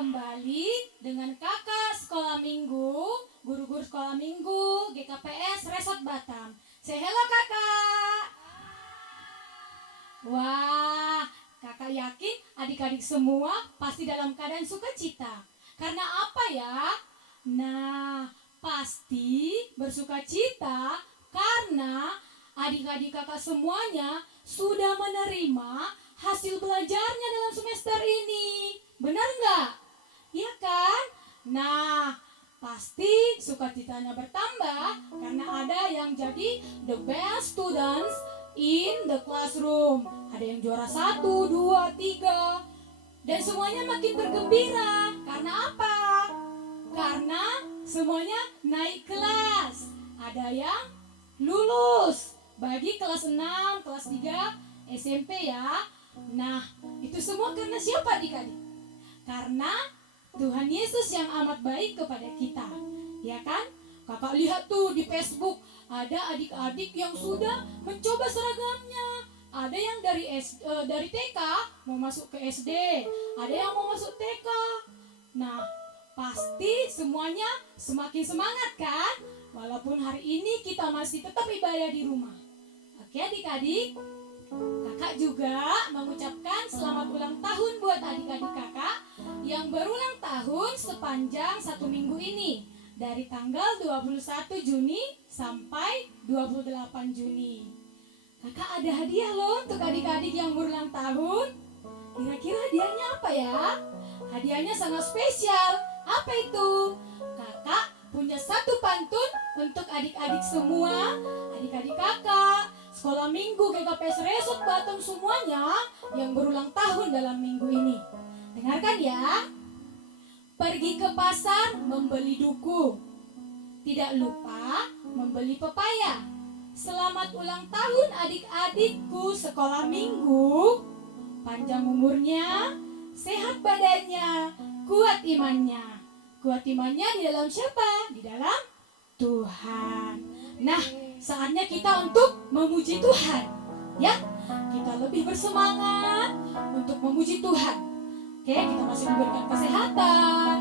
kembali dengan kakak sekolah minggu, guru-guru sekolah minggu, GKPS Resort Batam. Say hello kakak. Wah, kakak yakin adik-adik semua pasti dalam keadaan sukacita. Karena apa ya? Nah, pasti bersukacita karena adik-adik kakak semuanya sudah menerima hasil belajarnya dalam semester ini. Benar nggak? Iya kan? Nah, pasti sukacitanya bertambah karena ada yang jadi the best students in the classroom. Ada yang juara 1, 2, 3. Dan semuanya makin bergembira. Karena apa? Karena semuanya naik kelas. Ada yang lulus bagi kelas 6, kelas 3 SMP ya. Nah, itu semua karena siapa adik-adik? Karena Tuhan Yesus yang amat baik kepada kita. Ya kan? Kakak lihat tuh di Facebook ada adik-adik yang sudah mencoba seragamnya. Ada yang dari TK mau masuk ke SD, ada yang mau masuk TK. Nah, pasti semuanya semakin semangat kan? Walaupun hari ini kita masih tetap ibadah di rumah. Oke adik-adik, kakak juga mengucapkan selamat ulang tahun buat adik-adik kakak yang berulang tahun sepanjang 1 minggu ini. Dari tanggal 21 Juni sampai 28 Juni. Kakak ada hadiah loh untuk adik-adik yang berulang tahun. Kira-kira hadiahnya apa ya? Hadiahnya sangat spesial. Apa itu? Kakak punya satu pantun untuk adik-adik semua, adik-adik kakak sekolah minggu GKPS Resort Batam semuanya yang berulang tahun dalam minggu ini. Dengarkan ya. Pergi ke pasar membeli duku, tidak lupa membeli pepaya. Selamat ulang tahun adik-adikku sekolah minggu. Panjang umurnya, sehat badannya, kuat imannya. Kuat imannya di dalam siapa? Di dalam Tuhan. Nah, saatnya kita untuk memuji Tuhan. Ya, kita lebih bersemangat untuk memuji Tuhan. Oke, kita masih diberikan kesehatan,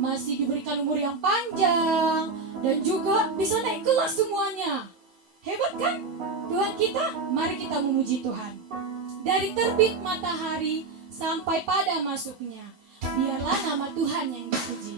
masih diberikan umur yang panjang, dan juga bisa naik kelas semuanya. Hebat kan Tuhan kita? Mari kita memuji Tuhan. Dari terbit matahari sampai pada masuknya, biarlah nama Tuhan yang dipuji.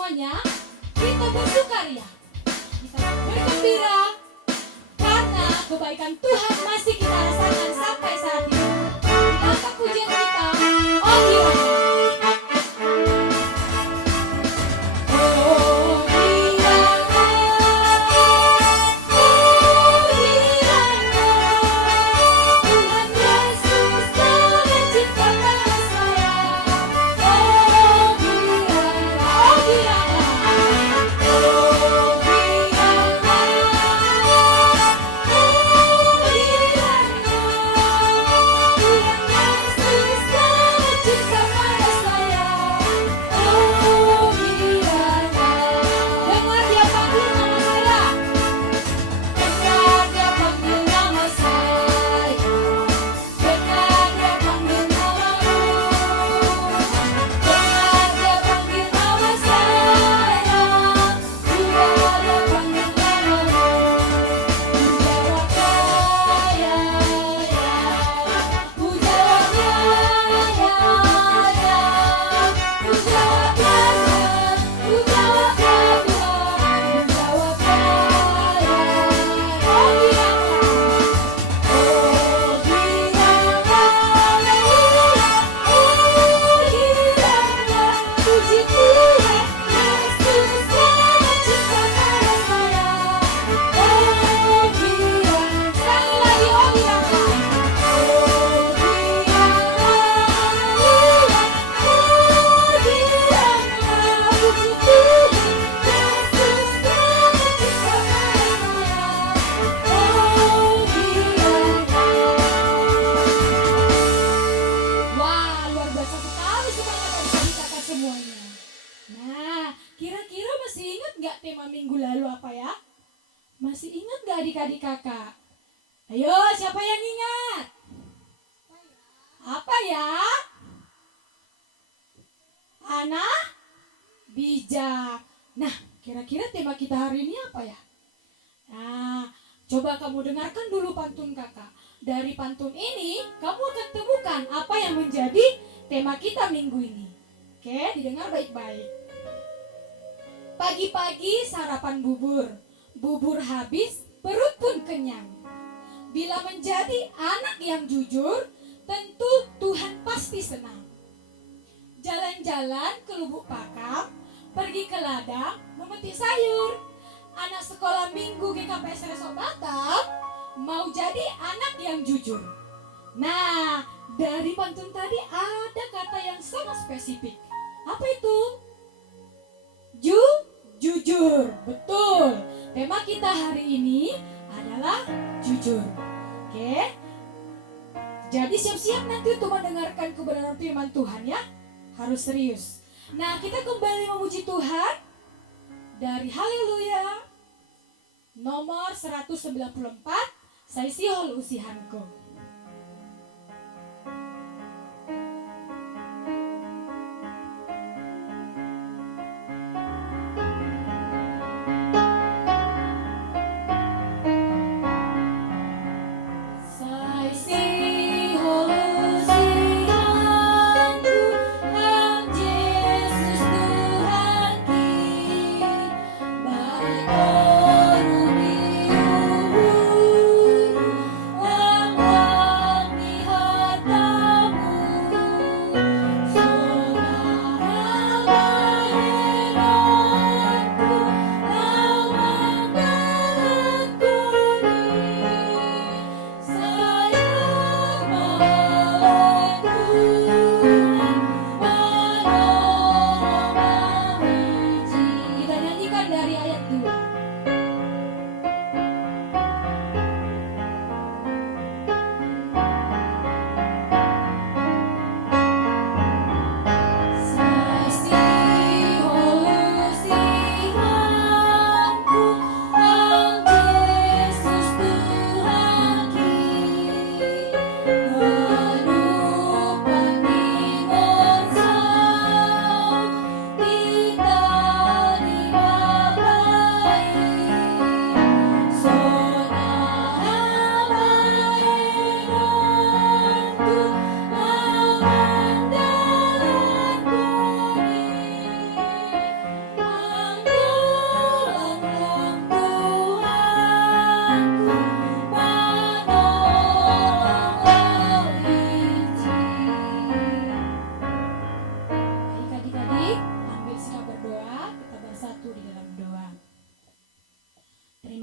semuanya, kita bersukaria, kita bergembira, karena kebaikan Tuhan masih kita rasakan sampai saat ini. Angkat pujian kita, oh Kiranya. Masih ingat gak adik-adik kakak? Ayo, siapa yang ingat? Apa ya? Anak bijak. Nah, kira-kira tema kita hari ini apa ya? Nah, coba kamu dengarkan dulu pantun kakak. Dari pantun ini, kamu akan temukan apa yang menjadi tema kita minggu ini. Oke, didengar baik-baik. Pagi-pagi sarapan bubur. Bubur habis, perut pun kenyang. Bila menjadi anak yang jujur, tentu Tuhan pasti senang. Jalan-jalan ke Lubuk Pakam, pergi ke ladang, memetik sayur. Anak sekolah minggu GKPS Resort Batam, mau jadi anak yang jujur. Nah, dari pantun tadi ada kata yang sangat spesifik. Apa itu? Jujur, betul. Tema kita hari ini adalah jujur. Oke. Jadi siap-siap nanti untuk mendengarkan kebenaran firman Tuhan ya. Harus serius. Nah, kita kembali memuji Tuhan dari Haleluya nomor 194, Saisihol Usihanku. Oh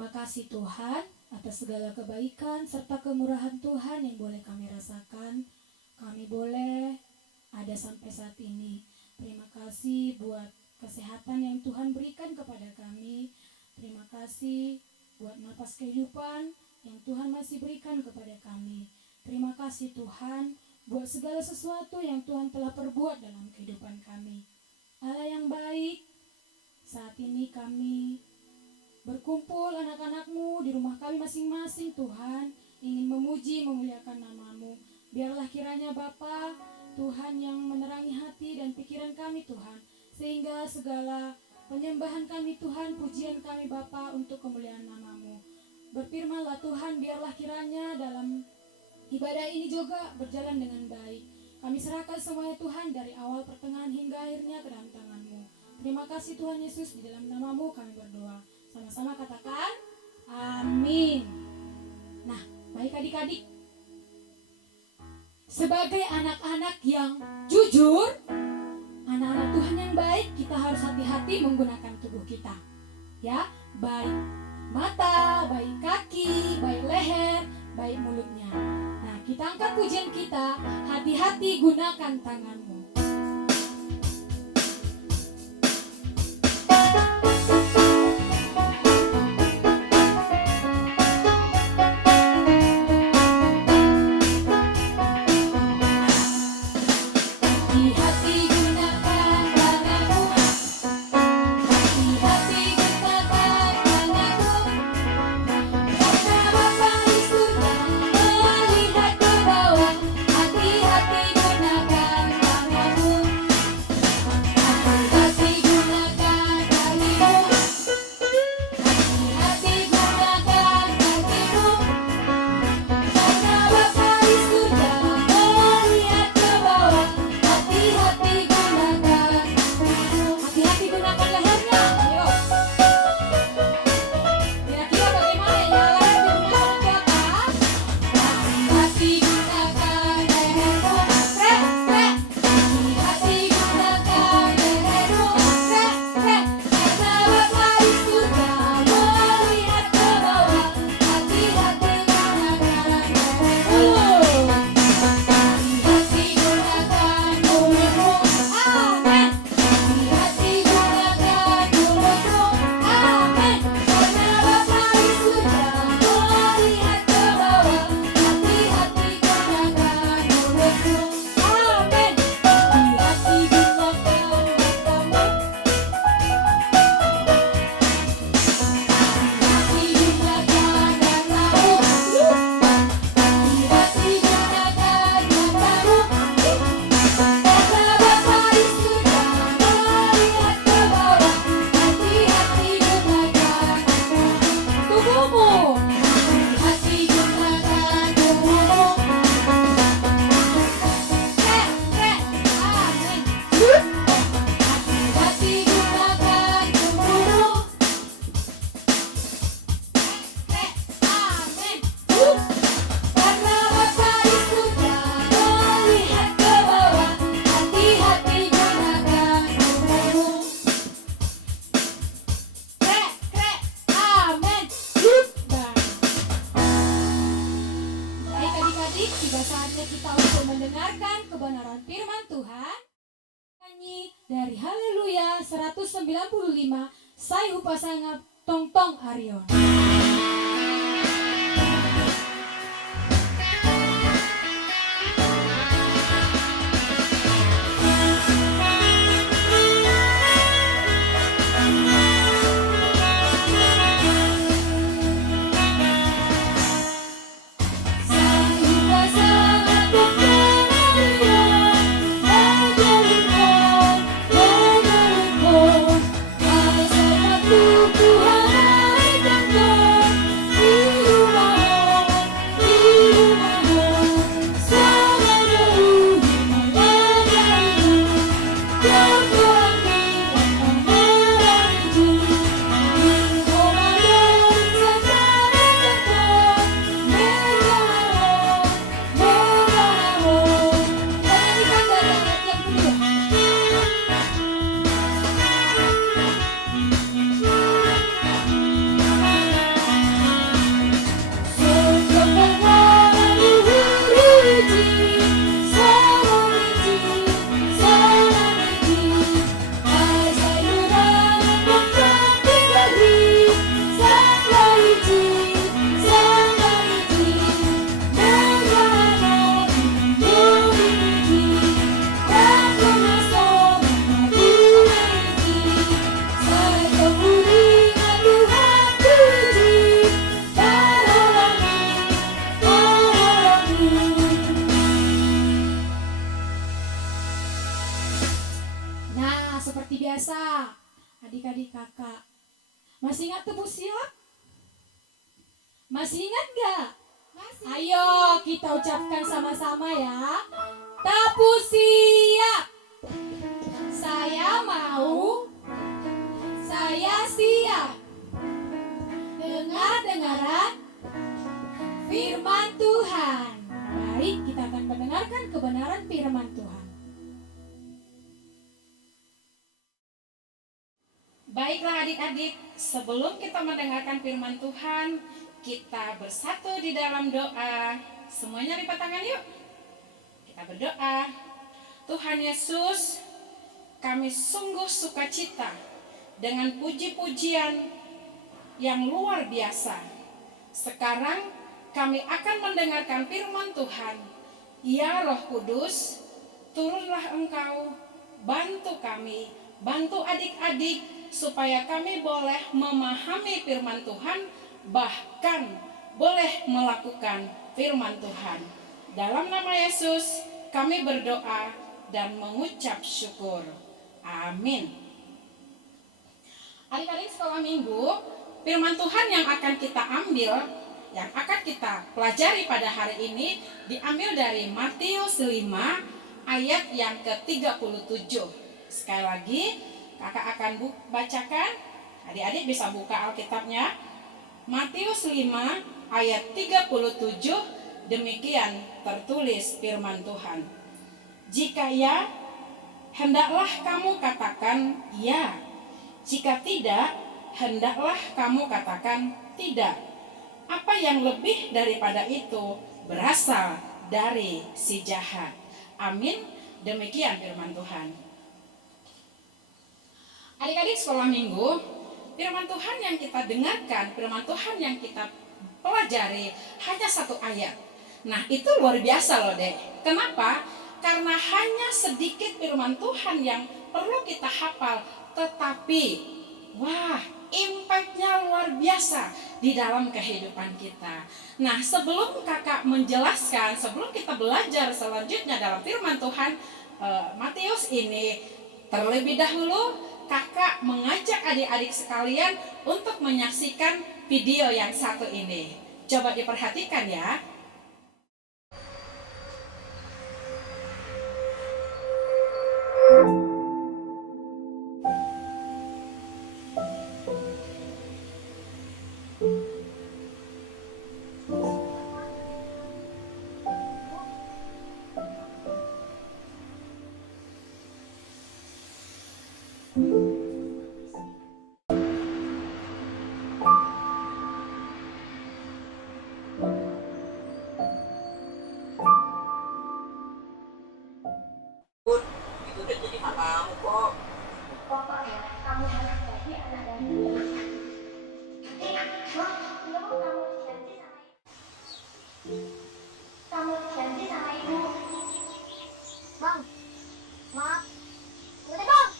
Terima kasih Tuhan atas segala kebaikan serta kemurahan Tuhan yang boleh kami rasakan. Kami boleh ada sampai saat ini. Terima kasih buat kesehatan yang Tuhan berikan kepada kami. Terima kasih buat napas kehidupan yang Tuhan masih berikan kepada kami. Terima kasih Tuhan buat segala sesuatu yang Tuhan telah perbuat dalam kehidupan kami. Allah yang baik, saat ini kami berkumpul anak-anak-Mu di rumah kami masing-masing Tuhan, ingin memuji memuliakan nama-Mu. Biarlah kiranya Bapa Tuhan yang menerangi hati dan pikiran kami Tuhan, sehingga segala penyembahan kami Tuhan, pujian kami Bapa untuk kemuliaan nama-Mu. Berfirmanlah Tuhan, biarlah kiranya dalam ibadah ini juga berjalan dengan baik. Kami serahkan semuanya Tuhan dari awal pertengahan hingga akhirnya ke dalam tangan-Mu. Terima kasih Tuhan Yesus, di dalam nama-Mu kami berdoa. Sama-sama katakan amin. Nah, baik adik-adik, sebagai anak-anak yang jujur, anak-anak Tuhan yang baik, kita harus hati-hati menggunakan tubuh kita. Ya, baik mata, baik kaki, baik leher, baik mulutnya. Nah, kita angkat pujian kita, hati-hati gunakan tanganmu. Tiba saatnya kita untuk mendengarkan kebenaran firman Tuhan. Nyanyi dari Haleluya 195, Sai Upasanga Tong Tong Arion. Tuhan adik-adik kakak. Masih ingat tubuh siap? Masih ingat gak? Masih. Ayo kita ucapkan sama-sama ya. Tebu siap. Saya mau. Saya siap. Dengar-dengaran firman Tuhan. Baik, kita akan mendengarkan kebenaran firman Tuhan. Baiklah adik-adik, sebelum kita mendengarkan firman Tuhan, kita bersatu di dalam doa. Semuanya lipat tangan yuk. Kita berdoa. Tuhan Yesus, kami sungguh sukacita dengan puji-pujian yang luar biasa. Sekarang kami akan mendengarkan firman Tuhan. Ya Roh Kudus, turunlah Engkau, bantu kami, bantu adik-adik, supaya kami boleh memahami firman Tuhan, bahkan boleh melakukan firman Tuhan. Dalam nama Yesus kami berdoa dan mengucap syukur. Amin. Adik-adik sekolah minggu, firman Tuhan yang akan kita ambil, yang akan kita pelajari pada hari ini diambil dari Matius 5 ayat yang ke-37. Sekali lagi kakak akan bacakan, adik-adik bisa buka Alkitabnya. Matius 5 ayat 37, demikian tertulis firman Tuhan. Jika ya, hendaklah kamu katakan ya. Jika tidak, hendaklah kamu katakan tidak. Apa yang lebih daripada itu berasal dari si jahat. Amin. Demikian firman Tuhan. Adik-adik sekolah minggu, firman Tuhan yang kita dengarkan, firman Tuhan yang kita pelajari hanya satu ayat. Nah, itu luar biasa loh dek. Kenapa? Karena hanya sedikit firman Tuhan yang perlu kita hafal, tetapi wah, impact-nya luar biasa di dalam kehidupan kita. Nah, sebelum kakak menjelaskan, sebelum kita belajar selanjutnya dalam firman Tuhan Matius ini, terlebih dahulu kakak mengajak adik-adik sekalian untuk menyaksikan video yang satu ini. Coba diperhatikan ya. Itu udah jadi hak kamu kok. Pokoknya kamu harus jadi anak dan kamu janji sama ibu. Bang, maaf. Udah bang.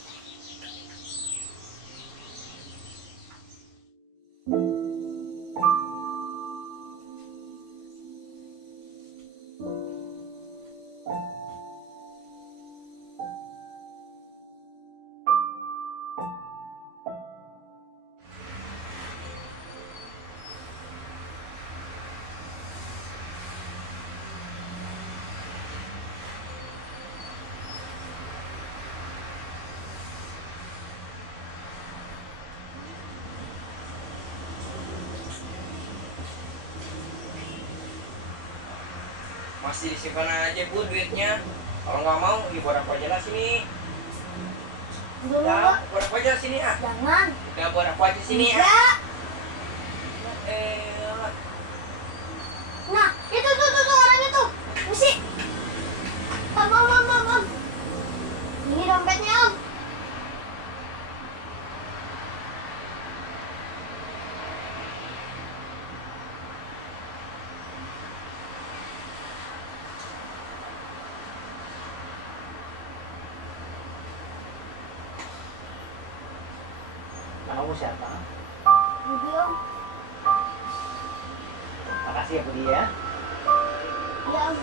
Masih disimpan aja bu duitnya. Kalau nggak mau, ya buat apa aja lah sini. Dulu, Ya, buat apa aja sini ah. jangan. Ya buat apa aja sini ah. Ya. Eh, Nah, itu orang itu. Mesti. Om. Ini dompetnya, Om. kamu siapa? Budi, Om. Makasih ya Budi ya. Iya, Om.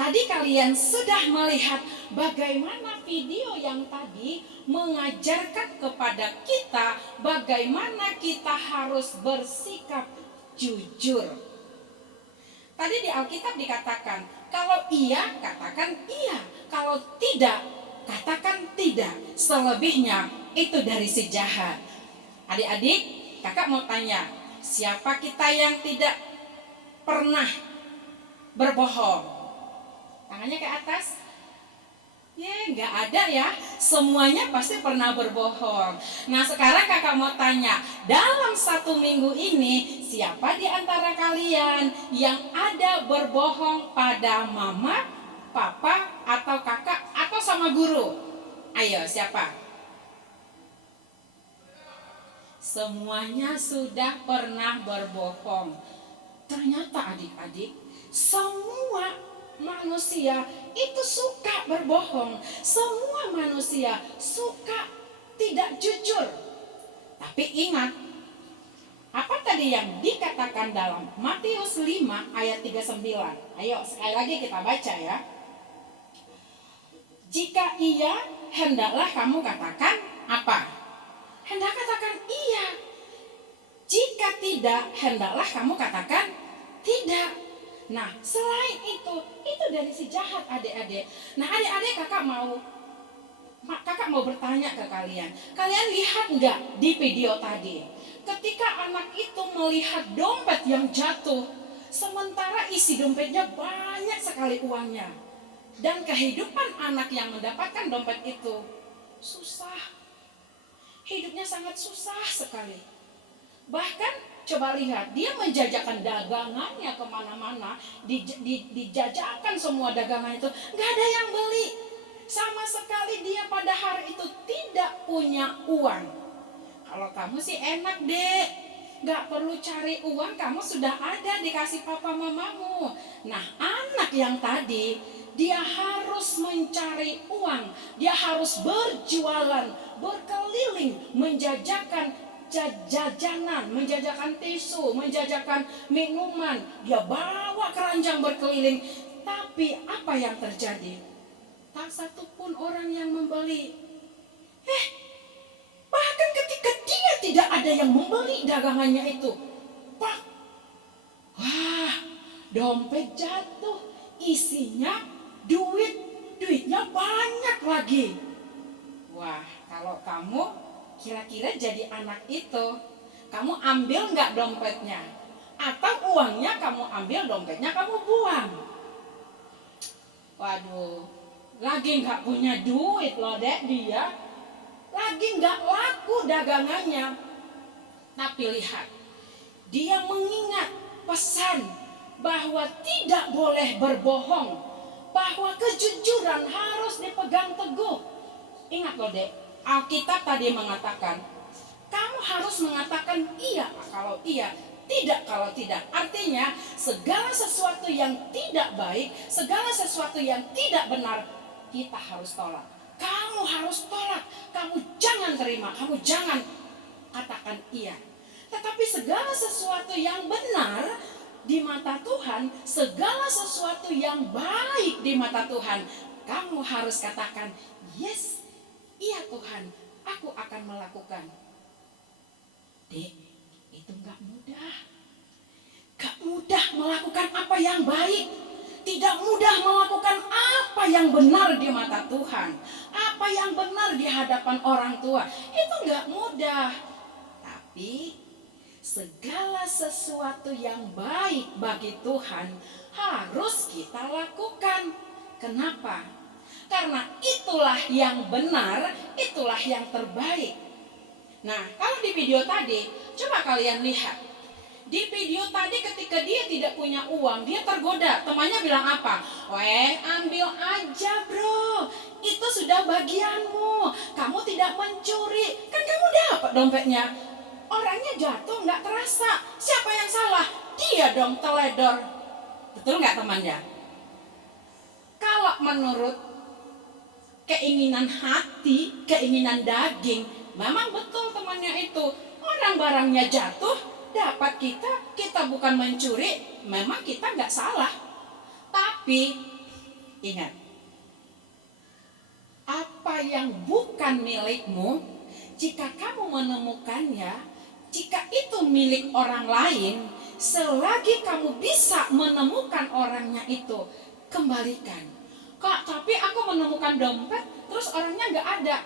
Tadi kalian sudah melihat bagaimana video yang tadi mengajarkan kepada kita bagaimana kita harus bersikap jujur. Tadi di Alkitab dikatakan, kalau iya katakan iya, kalau tidak katakan tidak. Selebihnya itu dari si jahat. Adik-adik, kakak mau tanya, siapa kita yang tidak pernah berbohong? Tangannya ke atas. Ya, nggak ada ya. Semuanya pasti pernah berbohong. Nah, sekarang kakak mau tanya, dalam 1 minggu ini, siapa di antara kalian yang ada berbohong pada mama, papa, atau kakak, atau sama guru? Ayo, siapa? Semuanya sudah pernah berbohong. Ternyata adik-adik, semua manusia itu suka berbohong. Semua manusia suka tidak jujur. Tapi ingat, apa tadi yang dikatakan dalam Matius 5 ayat 39? Ayo sekali lagi kita baca ya. Jika iya, hendaklah kamu katakan apa? Hendak katakan iya. Jika tidak, hendaklah kamu katakan tidak. Nah, selain itu dari si jahat adik-adik. Nah, adik-adik kakak mau bertanya ke kalian. Kalian lihat nggak di video tadi? Ketika anak itu melihat dompet yang jatuh, sementara isi dompetnya banyak sekali uangnya. Dan kehidupan anak yang mendapatkan dompet itu susah. Hidupnya sangat susah sekali. Bahkan coba lihat, dia menjajakan dagangannya kemana-mana, dijajakan semua dagangan itu, gak ada yang beli. Sama sekali dia pada hari itu tidak punya uang. Kalau kamu sih enak dek, gak perlu cari uang, kamu sudah ada dikasih papa mamamu. Nah, anak yang tadi, dia harus mencari uang, dia harus berjualan, berkeliling, menjajakan jajanan, menjajakan tisu, menjajakan minuman. Dia bawa keranjang berkeliling. Tapi apa yang terjadi? Tak satu pun orang yang membeli. Bahkan ketika dia tidak ada yang membeli dagangannya itu, pak, wah, dompet jatuh, isinya duitnya banyak lagi. Wah, kalau kamu kira-kira jadi anak itu, kamu ambil nggak dompetnya? Atau uangnya kamu ambil, dompetnya kamu buang? Waduh, lagi nggak punya duit loh dek dia. Lagi nggak laku dagangannya. Tapi lihat, dia mengingat pesan bahwa tidak boleh berbohong, bahwa kejujuran harus dipegang teguh. Ingat loh dek, Alkitab tadi mengatakan, kamu harus mengatakan iya kalau iya, tidak kalau tidak. Artinya segala sesuatu yang tidak baik, segala sesuatu yang tidak benar, kita harus tolak. Kamu harus tolak, kamu jangan terima, kamu jangan katakan iya. Tetapi segala sesuatu yang benar di mata Tuhan, segala sesuatu yang baik di mata Tuhan, kamu harus katakan yes. Iya Tuhan, aku akan melakukan. Dek, itu gak mudah. Gak mudah melakukan apa yang baik. Tidak mudah melakukan apa yang benar di mata Tuhan. Apa yang benar di hadapan orang tua. Itu gak mudah. Tapi segala sesuatu yang baik bagi Tuhan harus kita lakukan. Kenapa? Karena itulah yang benar, itulah yang terbaik. Nah, kalau di video tadi, coba kalian lihat. Di video tadi ketika dia tidak punya uang, dia tergoda. Temannya bilang apa? Weh, ambil aja bro, itu sudah bagianmu. Kamu tidak mencuri, kan kamu dapat dompetnya. Orangnya jatuh nggak terasa. Siapa yang salah? Dia dong teledor. Betul nggak temannya? Kalau menurut keinginan hati, keinginan daging, memang betul temannya itu. Orang barangnya jatuh, dapat kita bukan mencuri, memang kita nggak salah. Tapi Ingat, apa yang bukan milikmu, jika kamu menemukannya, jika itu milik orang lain, selagi kamu bisa menemukan orangnya itu, kembalikan. Kak, tapi aku menemukan dompet, terus orangnya nggak ada.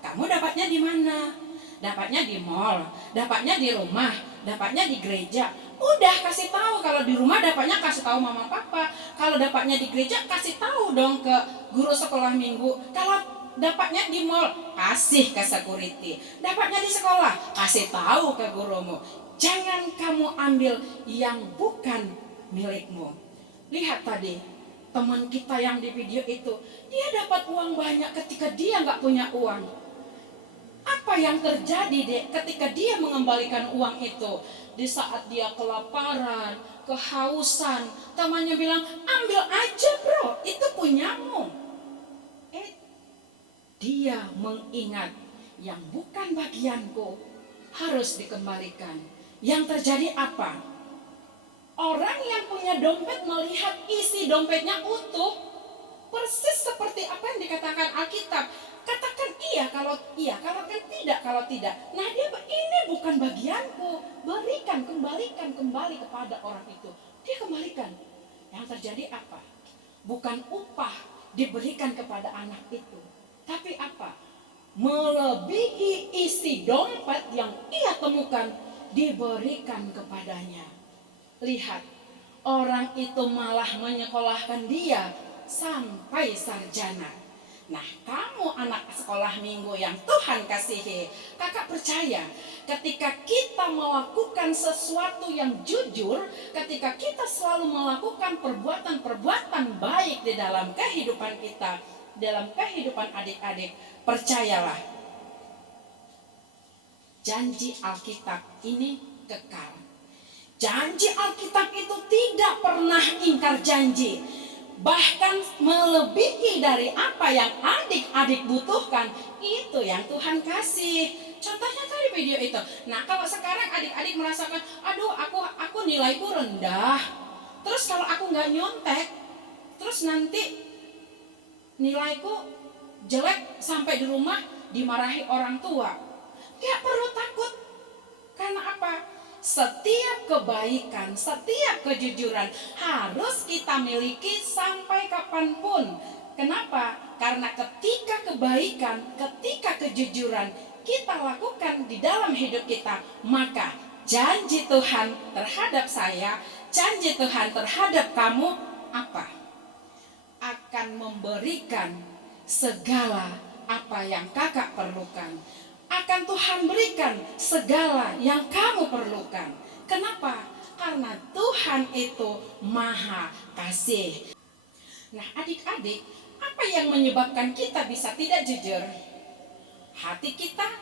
Kamu dapatnya di mana? Dapatnya di mall, dapatnya di rumah, dapatnya di gereja. Udah kasih tahu. Kalau di rumah dapatnya kasih tahu mama papa. Kalau dapatnya di gereja kasih tahu dong ke guru sekolah minggu. Kalau dapatnya di mall kasih ke security. Dapatnya di sekolah kasih tahu ke gurumu. Jangan kamu ambil yang bukan milikmu. Lihat tadi teman kita yang di video itu, dia dapat uang banyak ketika dia nggak punya uang. Apa yang terjadi deh ketika dia mengembalikan uang itu? Di saat dia kelaparan, kehausan, temannya bilang, ambil aja bro, itu punyamu. Dia mengingat yang bukan bagianku harus dikembalikan. Yang terjadi apa? Orang yang punya dompet melihat isi dompetnya utuh, persis seperti apa yang dikatakan Alkitab. Katakan iya kalau iya, katakan tidak kalau tidak. Nah dia ini bukan bagianku, berikan, kembalikan kembali kepada orang itu. Dia kembalikan. Yang terjadi apa? Bukan upah diberikan kepada anak itu, tapi apa? Melebihi isi dompet yang ia temukan diberikan kepadanya. Lihat, orang itu malah menyekolahkan dia sampai sarjana. Nah, kamu anak sekolah minggu yang Tuhan kasihi, kakak percaya ketika kita melakukan sesuatu yang jujur, ketika kita selalu melakukan perbuatan-perbuatan baik di dalam kehidupan kita, dalam kehidupan adik-adik, percayalah, janji Alkitab ini kekal. Janji Alkitab itu tidak pernah ingkar janji. Bahkan melebihi dari apa yang adik-adik butuhkan, itu yang Tuhan kasih. Contohnya tadi video itu. Nah, kalau sekarang adik-adik merasakan, aduh aku nilaiku rendah. Terus kalau aku nggak nyontek, terus nanti nilaiku jelek sampai di rumah dimarahi orang tua. Nggak perlu takut. Karena apa? Setiap kebaikan, setiap kejujuran harus kita miliki sampai kapanpun. Kenapa? Karena ketika kebaikan, ketika kejujuran kita lakukan di dalam hidup kita, maka janji Tuhan terhadap saya, janji Tuhan terhadap kamu apa? Akan memberikan segala apa yang kakak perlukan. Akan Tuhan berikan segala yang kamu perlukan. Kenapa? Karena Tuhan itu Maha Kasih. Nah, adik-adik, apa yang menyebabkan kita bisa tidak jujur? Hati kita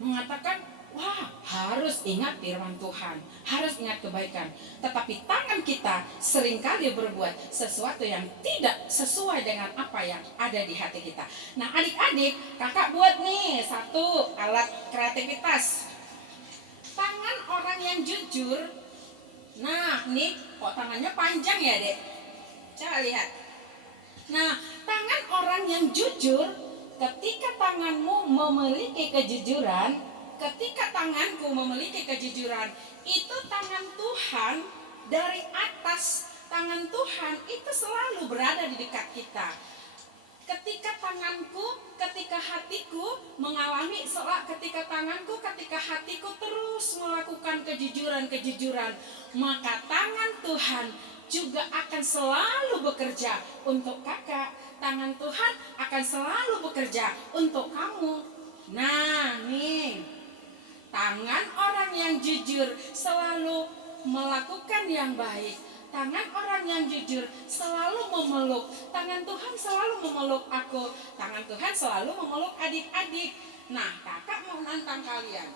mengatakan, wah, harus ingat firman Tuhan, harus ingat kebaikan. Tetapi tangan kita seringkali berbuat sesuatu yang tidak sesuai dengan apa yang ada di hati kita. Nah, adik-adik, kakak buat nih satu alat kreativitas. Tangan orang yang jujur. Nah, nih kok tangannya panjang ya, Dek? Coba lihat. Nah, tangan orang yang jujur, ketika tanganmu memiliki kejujuran, ketika tanganku memiliki kejujuran, itu tangan Tuhan dari atas. Tangan Tuhan itu selalu berada di dekat kita. Ketika tanganku, ketika hatiku mengalami ketika tanganku, ketika hatiku terus melakukan kejujuran, maka tangan Tuhan juga akan selalu bekerja untuk kakak. Tangan Tuhan akan selalu bekerja untuk kamu. Nah, nih, tangan orang yang jujur selalu melakukan yang baik. Tangan orang yang jujur selalu memeluk. Tangan Tuhan selalu memeluk aku. Tangan Tuhan selalu memeluk adik-adik. Nah, kakak mau nantang kalian.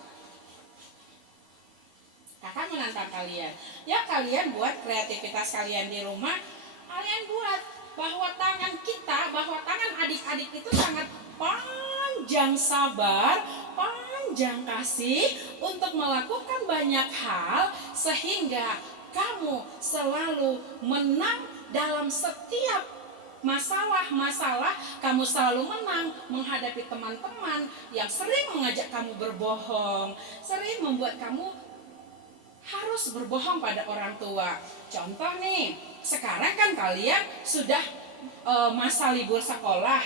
Kakak menantang kalian. Ya, kalian buat kreativitas kalian di rumah. Kalian buat bahwa tangan kita, bahwa tangan adik-adik itu sangat panjang sabar, panjang kasih untuk melakukan banyak hal, sehingga kamu selalu menang dalam setiap masalah-masalah kamu selalu menang menghadapi teman-teman yang sering mengajak kamu berbohong, sering membuat kamu harus berbohong pada orang tua. Contoh nih, sekarang kan kalian sudah masa libur sekolah.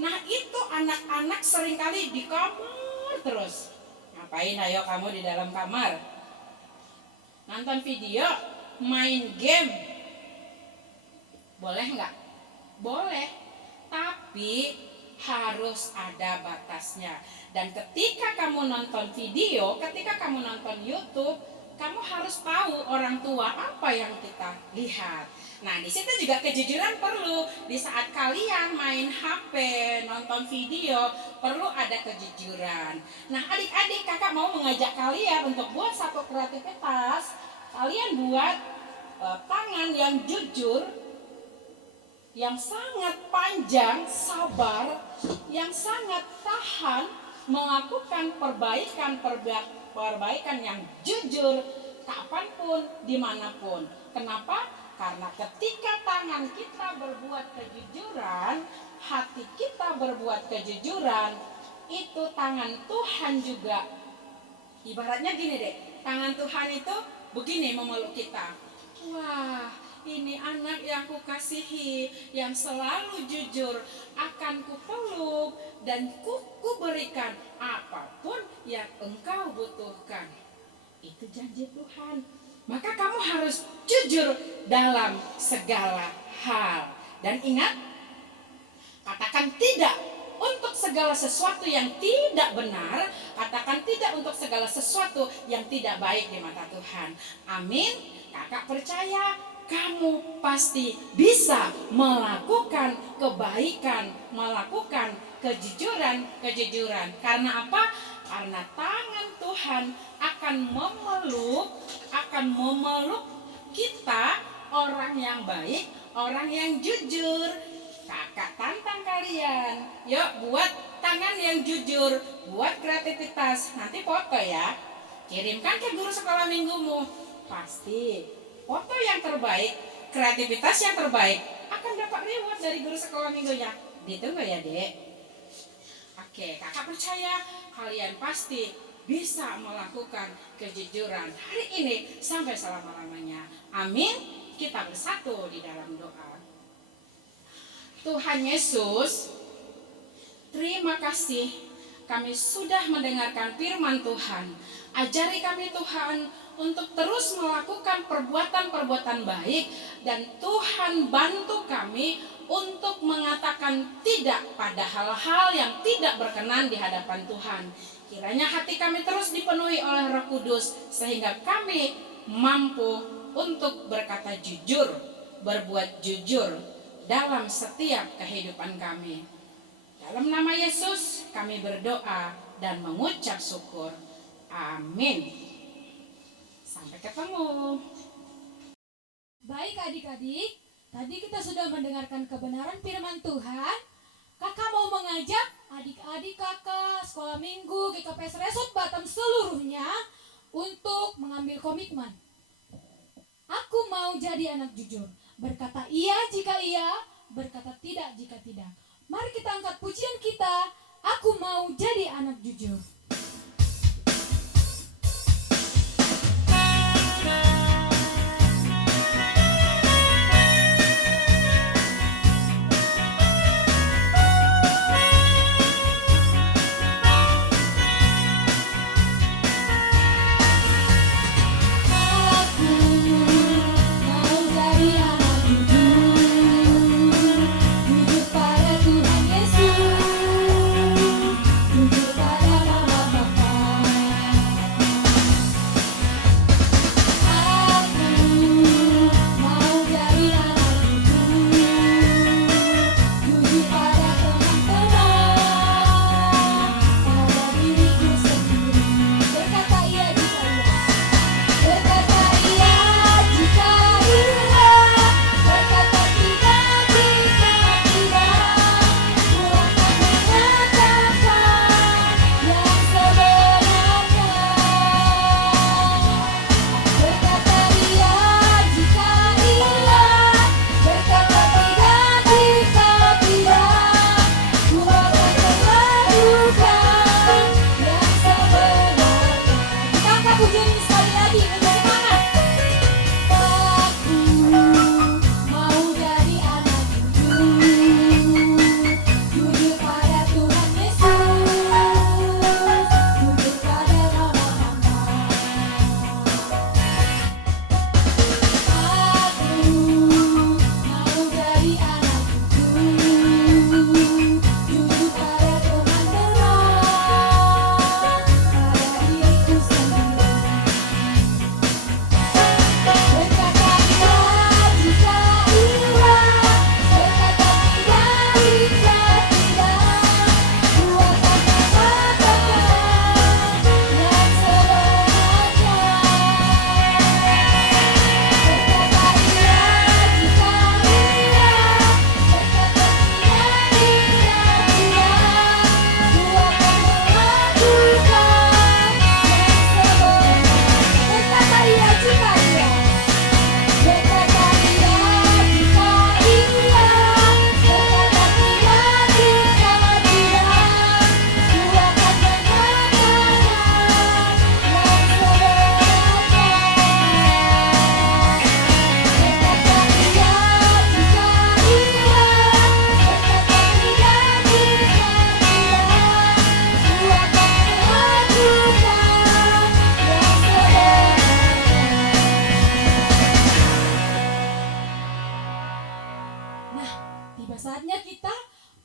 Nah itu anak-anak seringkali di kamar terus. Ngapain ayo kamu di dalam kamar? Nonton video, main game. Boleh nggak? Boleh. Tapi harus ada batasnya. Dan ketika kamu nonton video, ketika kamu nonton YouTube, kamu harus tahu orang tua apa yang kita lihat. Nah, di situ juga kejujuran perlu. Di saat kalian main HP, nonton video, perlu ada kejujuran. Nah, adik-adik, kakak mau mengajak kalian untuk buat satu kreativitas. Kalian buat tangan yang jujur, yang sangat panjang, sabar, yang sangat tahan melakukan perbaikan yang jujur kapanpun, dimanapun. Kenapa? Karena ketika tangan kita berbuat kejujuran, hati kita berbuat kejujuran, itu tangan Tuhan juga. Ibaratnya gini deh, tangan Tuhan itu begini memeluk kita. Wah, ini anak yang kukasihi, yang selalu jujur, akan kupeluk dan kuberikan apapun yang engkau butuhkan. Itu janji Tuhan. Maka kamu harus jujur dalam segala hal. Dan ingat, katakan tidak untuk segala sesuatu yang tidak benar. Katakan tidak untuk segala sesuatu yang tidak baik di mata Tuhan. Amin. Kakak percaya kamu pasti bisa melakukan kebaikan, melakukan kejujuran. Karena apa? Karena tangan Tuhan akan memeluk kita, orang yang baik, orang yang jujur. Kakak tantang kalian, yuk buat tangan yang jujur, buat kreativitas. Nanti foto ya, kirimkan ke guru sekolah minggumu. Pasti foto yang terbaik, kreativitas yang terbaik akan dapat reward dari guru sekolah minggunya. Ditunggu ya dek. Oke, kakak percaya kalian pasti bisa melakukan kejujuran hari ini sampai selama-lamanya. Amin. Kita bersatu di dalam doa. Tuhan Yesus, terima kasih kami sudah mendengarkan firman Tuhan. Ajari kami Tuhan untuk terus melakukan perbuatan-perbuatan baik, dan Tuhan bantu kami untuk mengatakan tidak pada hal-hal yang tidak berkenan di hadapan Tuhan. Kiranya hati kami terus dipenuhi oleh Roh Kudus sehingga kami mampu untuk berkata jujur, berbuat jujur dalam setiap kehidupan kami. Dalam nama Yesus kami berdoa dan mengucap syukur. Amin. Sampai ketemu. Baik adik-adik, tadi kita sudah mendengarkan kebenaran firman Tuhan. Kakak mau mengajak adik-adik kakak sekolah minggu GKPS Resort Batam seluruhnya untuk mengambil komitmen. Aku mau jadi anak jujur, berkata iya jika iya, berkata tidak jika tidak. Mari kita angkat pujian kita, aku mau jadi anak jujur. tiba saatnya kita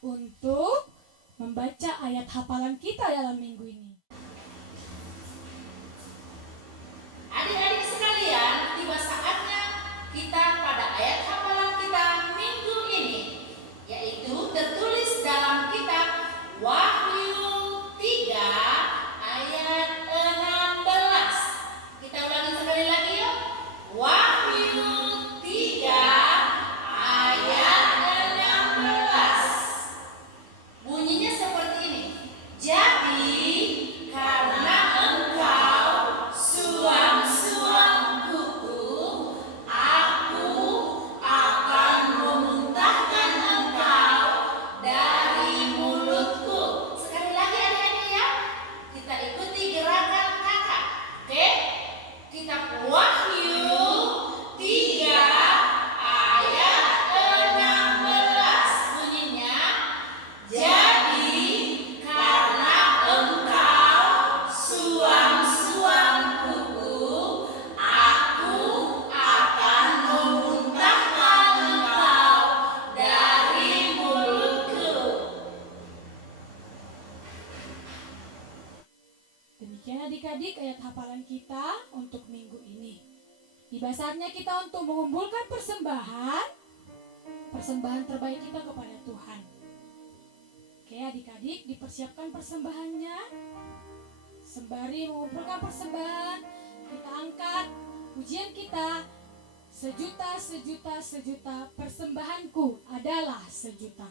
untuk membaca ayat hafalan kita dalam minggu ini. Adik-adik sekalian, tiba saatnya kita pada ayat hafalan kita minggu ini, yaitu tertulis dalam kitab Wahyu 3 ayat 16. Kita ulangi sekali lagi yuk. Wahyu 3 ayat 16. Bunyinya seperti ini. Jadi karena engkau suam-suam kuku, aku akan memuntahkan engkau dari mulutku. Sekali lagi adik-adik ya. Kita ikuti gerakan kakak. Oke? Kitab Wahyu 3 ayat 16. Bunyinya, jadi karena engkau suam-suam kuku, aku akan memuntahkan engkau dari mulutku. Demikian adik-adik ayat hafalan kita untuk minggu ini. Tiba saatnya kita untuk mengumpulkan persembahan terbaik kita kepada Tuhan. Oke adik-adik, dipersiapkan persembahannya. Sembari mengumpulkan persembahan, kita angkat pujian kita. Sejuta, sejuta, sejuta, persembahanku adalah sejuta.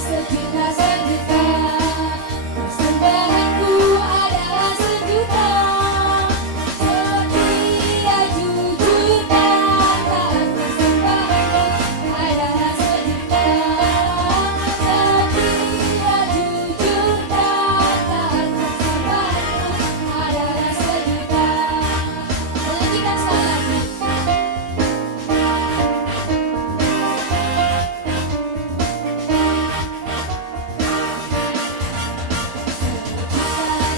Sejuta, sejuta, persembahanku adalah sejuta. Setia, jujur, dan taat, persembahanku adalah sejuta. Setia, jujur, dan taat, persembahanku adalah sejuta. Menyanyikan sekali lagi.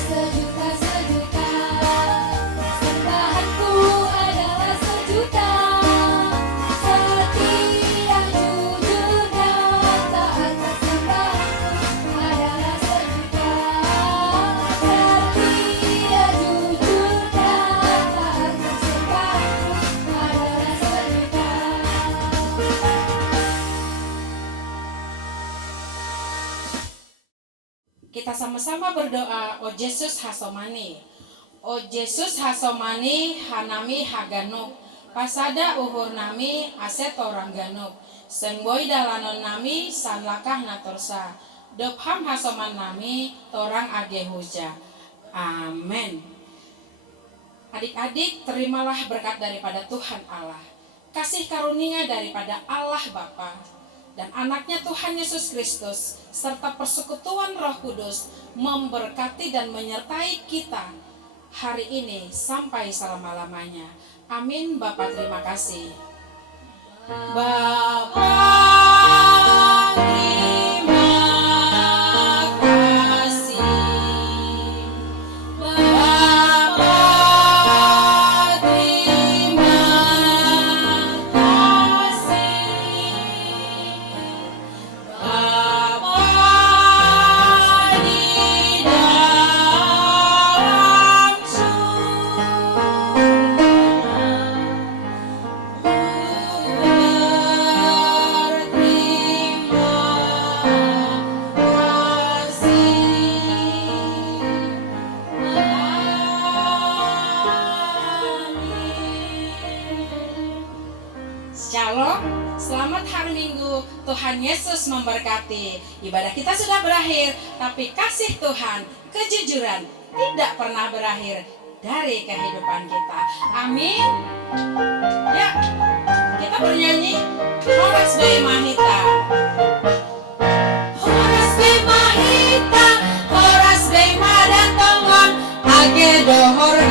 Sejuta, sejuta, persembahanku adalah sejuta. Setia, jujur, dan taat, persembahanku adalah sejuta. Setia, jujur, dan taat, persembahanku adalah sejuta. Kita sama-sama berdoa, O Yesus hasomani. O Yesus hasomani hanami haganuk. Pasada uhur nami aset orang ganuk. Sengboy dalanon nami sanlakah natorsa. Dopham hasoman nami torang agehuja. Amin. Adik-adik, terimalah berkat daripada Tuhan Allah. Kasih karunia daripada Allah Bapa dan anaknya Tuhan Yesus Kristus serta persekutuan Roh Kudus memberkati dan menyertai kita hari ini sampai selama-lamanya. Amin. Bapa, terima kasih. Bapa, terima kasih. Bapa, terima kasih. Bapa di dalam surga, Shalom, selamat hari Minggu. Tuhan Yesus memberkati. Ibadah kita sudah berakhir, tapi kasih Tuhan, kejujuran tidak pernah berakhir dari kehidupan kita. Amin. Ya, kita bernyanyi Horas Be Mahita. Horas Be Mahita, Horas Be Madan Tongon, Age Dohor